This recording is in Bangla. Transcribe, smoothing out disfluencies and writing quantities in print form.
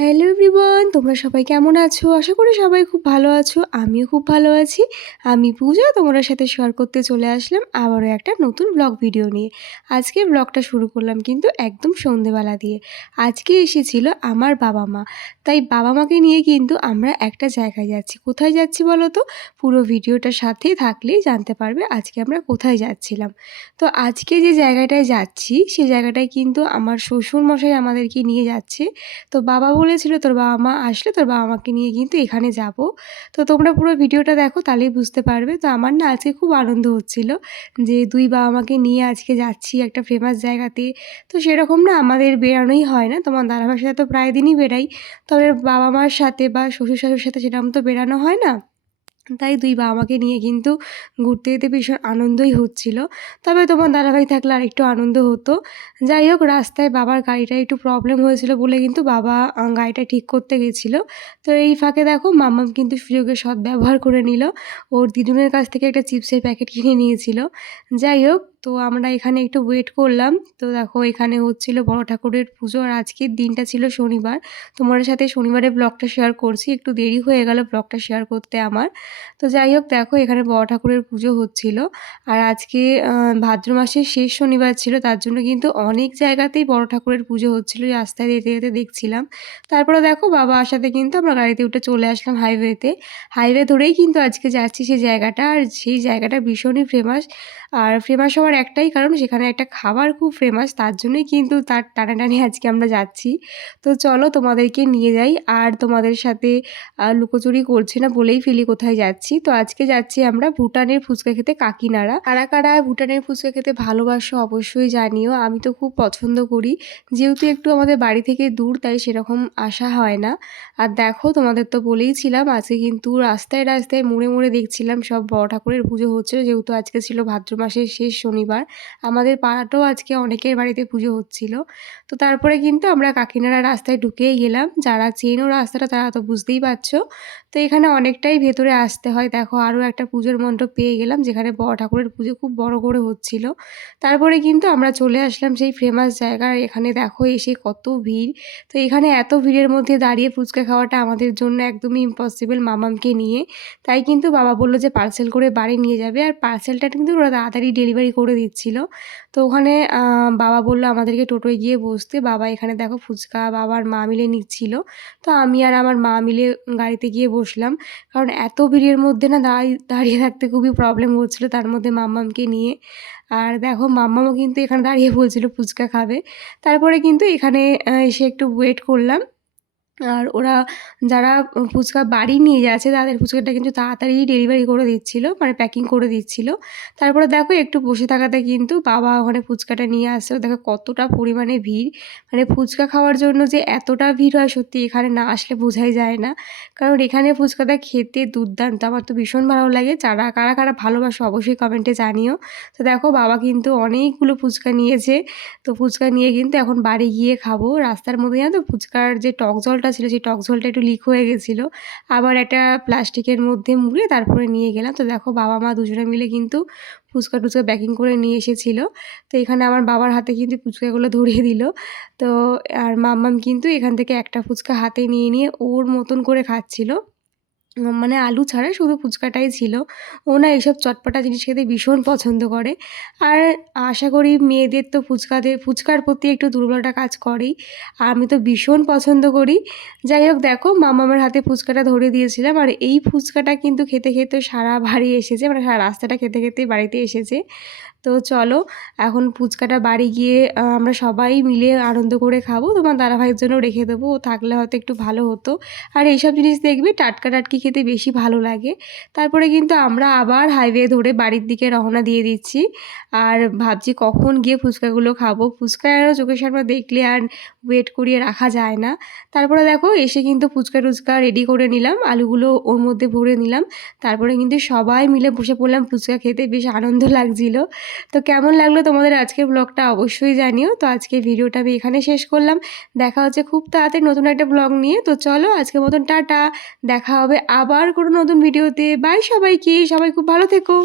হ্যালো এভরিওয়ান, তোমরা সবাই কেমন আছো? আশা করি সবাই খুব ভালো আছো। আমিও খুব ভালো আছি। আমি পূজা তোমাদের সাথে শেয়ার করতে চলে আসলাম আবারও একটা নতুন ব্লগ ভিডিও নিয়ে। আজকের ব্লগটা শুরু করলাম কিন্তু একদম সন্ধেবেলা দিয়ে। আজকে এসেছিল আমার বাবা-মা। তাই বাবা-মাকে নিয়ে কিন্তু আমরা একটা জায়গায় যাচ্ছি। কোথায় যাচ্ছি বলো তো? পুরো ভিডিওটার সাথেই থাকলেই জানতে পারবে আজকে আমরা কোথায় যাচ্ছিলাম। তো আজকে যে জায়গাটায় যাচ্ছি, সেই জায়গাটায় কিন্তু আমার শ্বশুরমশাই আমাদেরকে নিয়ে যাচ্ছে। তো বাবা বলেছিল তোর বাবা-মা আসলে তোর বাবা-মাকে নিয়ে কিন্তু এখানে যাব। তো তোমরা পুরো ভিডিওটা দেখো তাহলেই বুঝতে পারবে। তো আমার না আজকে খুব আনন্দ হচ্ছিল যে দুই বাবা-মাকে নিয়ে আজকে যাচ্ছি একটা ফেমাস জায়গাতে। তো সেরকম না আমাদের বেরানোই হয় না। তোমার দাদাভাইয়ের সাথে তো প্রায় দিনই বেরাই। তবে বাবা-মার সাথে বা শ্বশুর-শাশুড়ির সাথে সেরকম তো বেরানো হয় না। তাই দুই বাবা-মাকে নিয়ে কিন্তু ঘুরতে যেতে ভীষণ আনন্দই হচ্ছিল। তবে তোমার দাদাভাই থাকলে আরেকটু আনন্দ হতো। যাই হোক রাস্তায় বাবার গাড়িটা একটু প্রবলেম হয়েছিল বলে কিন্তু বাবা গাড়িটা ঠিক করতে গেছিল। তো এই ফাঁকে দেখো মাম্মাম কিন্তু সুযোগের সদ্ব্যবহার করে নিল। ওর দিদুনের কাছ থেকে একটা চিপসের প্যাকেট কিনে নিয়েছিল। যাই হোক তো আমরা এখানে একটু ওয়েট করলাম। তো দেখো এখানে হচ্ছিল বড় ঠাকুরের পুজো আর আজকের দিনটা ছিল শনিবার। তোমাদের সাথে শনিবারের ব্লগটা শেয়ার করছি। একটু দেরি হয়ে গেল ব্লগটা শেয়ার করতে আমার। তো যাই হোক দেখো এখানে বড় ঠাকুরের পুজো হচ্ছিল। আর আজকে ভাদ্র মাসের শেষ শনিবার ছিল তার জন্য কিন্তু অনেক জায়গাতেই বড় ঠাকুরের পুজো হচ্ছিল। এই রাস্তায় যেতে, যেতে দেখছিলাম। তারপরে দেখো বাবা আসাতে কিন্তু আমরা গাড়িতে উঠে চলে আসলাম হাইওয়েতে। হাইওয়ে ধরেই কিন্তু আজকে যাচ্ছি সেই জায়গাটা। আর সেই জায়গাটা ভীষণই ফেমাস। আর ফেমাস হওয়ার একটাই কারণ সেখানে একটা খাবার খুব ফেমাস তার জন্যই কিন্তু তার টানাটানি আজকে আমরা যাচ্ছি। তো চলো তোমাদেরকে নিয়ে যাই। আর তোমাদের সাথে লুকোচুরি করছি না বলেই ফেলি কোথায় যাচ্ছি। তো আজকে যাচ্ছি আমরা ভুটানের ফুচকা খেতে কাকিনাড়া। কারা কারা ভুটানের ফুচকা খেতে ভালোবাসো অবশ্যই জানিও। আমি তো খুব পছন্দ করি। যেহেতু একটু আমাদের বাড়ি থেকে দূর তাই সেরকম আসা হয় না। আর দেখো তোমাদের তো বলেইছিলাম আজকে কিন্তু রাস্তায় রাস্তায় মোড়ে মোড়ে দেখছিলাম সব বড় ঠাকুরের পুজো হচ্ছিল। যেহেতু আজকে ছিল ভাদ্র মাসের শেষ শনিবার। আমাদের পাড়াটাও আজকে অনেকের বাড়িতে পুজো হচ্ছিল। তো তারপরে কিন্তু আমরা কাকিনাড়া রাস্তায় ঢুকেই গেলাম। যারা চেনো রাস্তাটা তারা তো বুঝতেই পারছো। তো এখানে অনেকটাই ভেতরে আসতে হয়। দেখো আরও একটা পুজোর মণ্ডপ পেয়ে গেলাম যেখানে বড় ঠাকুরের পুজো খুব বড় করে হচ্ছিল। তারপরে কিন্তু আমরা চলে আসলাম সেই ফেমাস জায়গায়। এখানে দেখো এসে কত ভিড়। তো এখানে এত ভিড়ের মধ্যে দাঁড়িয়ে ফুচকা খাওয়াটা আমাদের জন্য একদমই ইম্পসিবল মামামকে নিয়ে। তাই কিন্তু বাবা বলল যে পার্সেল করে বাড়ি নিয়ে যাবে। আর পার্সেলটা কিন্তু ওরা তাড়াতাড়ি ডেলিভারি করে দিচ্ছিল। তো ওখানে বাবা বলল আমাদেরকে টোটোয় গিয়ে বসতে। বাবা এখানে দেখো ফুচকা বাবা আর মা মিলে নিচ্ছিল। তো আমি আর আমার মা মিলে গাড়িতে গিয়ে বসলাম। কারণ এত ভিড়ের মধ্যে না দাঁড়িয়ে থাকতে খুবই প্রবলেম হচ্ছিল তার মধ্যে মাম্মামকে নিয়ে। আর দেখো মাম্মামও কিন্তু এখানে দাঁড়িয়ে বলছিল ফুচকা খাবে। তারপরে কিন্তু এখানে এসে একটু ওয়েট করলাম। আর ওরা যারা ফুচকা বাড়ি নিয়ে যাচ্ছে তাদের ফুচকাটা কিন্তু তাড়াতাড়ি ডেলিভারি করে দিচ্ছিল, মানে প্যাকিং করে দিচ্ছিল। তারপরে দেখো একটু বসে থাকাতে কিন্তু বাবা ওখানে ফুচকাটা নিয়ে আসছিল। দেখো কতটা পরিমাণে ভিড়। মানে ফুচকা খাওয়ার জন্য যে এতটা ভিড় হয় সত্যি এখানে না আসলে বোঝাই যায় না। কারণ এখানে ফুচকাটা খেতে দুর্দান্ত। আমার তো ভীষণ ভালো লাগে। যারা কারা কারা ভালোবাসো অবশ্যই কমেন্টে জানিও। তো দেখো বাবা কিন্তু অনেকগুলো ফুচকা নিয়েছে। তো ফুচকা নিয়ে কিন্তু এখন বাড়ি গিয়ে খাবো। রাস্তার মধ্যে জানো তো ফুচকার যে টক জলটা ছিল সেই টক জলটা একটু লিক হয়ে গেছিলো। আবার একটা প্লাস্টিকের মধ্যে মুড়ে তারপরে নিয়ে গেলাম। তো দেখো বাবা-মা দুজনে মিলে কিন্তু ফুচকা-টুচকা প্যাকিং করে নিয়ে এসেছিলো। তো এখানে আমার বাবার হাতে কিন্তু ফুচকাগুলো ধরিয়ে দিল। তো আর মাম্মাম কিন্তু এখান থেকে একটা ফুচকা হাতে নিয়ে নিয়ে ওর মতন করে খাচ্ছিল। মানে আলু ছাড়া শুধু ফুচকাটাই ছিল। ও না এইসব চটপটা জিনিস খেতে ভীষণ পছন্দ করে। আর আশা করি মেয়েদের তো ফুচকার প্রতি একটু দুর্বলতা কাজ করেই। আমি তো ভীষণ পছন্দ করি। যাই হোক দেখো মামামের হাতে ফুচকাটা ধরিয়ে দিয়েছিলাম। আর এই ফুচকাটা কিন্তু খেতে, খেতে সারা বাড়ি এসেছে, মানে সারা রাস্তাটা খেতে, খেতে বাড়িতে এসেছে। তো চলো এখন ফুচকাটা বাড়ি গিয়ে আমরা সবাই মিলে আনন্দ করে খাবো। তোমার দাদাভাইয়ের জন্যও রেখে দেবো। ও থাকলে হয়তো একটু ভালো হতো। আর এইসব জিনিস দেখবে টাটকা টাটকি খেতে বেশি ভালো লাগে। তারপরে কিন্তু আমরা আবার হাইওয়ে ধরে বাড়ির দিকে রওনা দিয়ে দিচ্ছি। আর ভাবছি কখন গিয়ে ফুচকাগুলো খাবো। ফুচকা আর চোখের সামনে দেখলে আর ওয়েট করিয়ে রাখা যায় না। তারপরে দেখো এসে কিন্তু ফুচকা-টুচকা রেডি করে নিলাম। আলুগুলো ওর মধ্যে ভরে নিলাম। তারপরে কিন্তু সবাই মিলে বসে পড়লাম ফুচকা খেতে। বেশ আনন্দ লাগছিল। তো কেমন লাগলো তোমাদের আজকের ব্লগটা অবশ্যই জানিও। তো আজকের ভিডিওটা আমি এখানে শেষ করলাম। দেখা হচ্ছে খুব তাড়াতাড়ি নতুন একটা ব্লগ নিয়ে। তো চলো আজকের মতন টাটা। দেখা হবে আবার কোনো নতুন ভিডিওতে। বাই সবাইকে। সবাই খুব ভালো থেকো।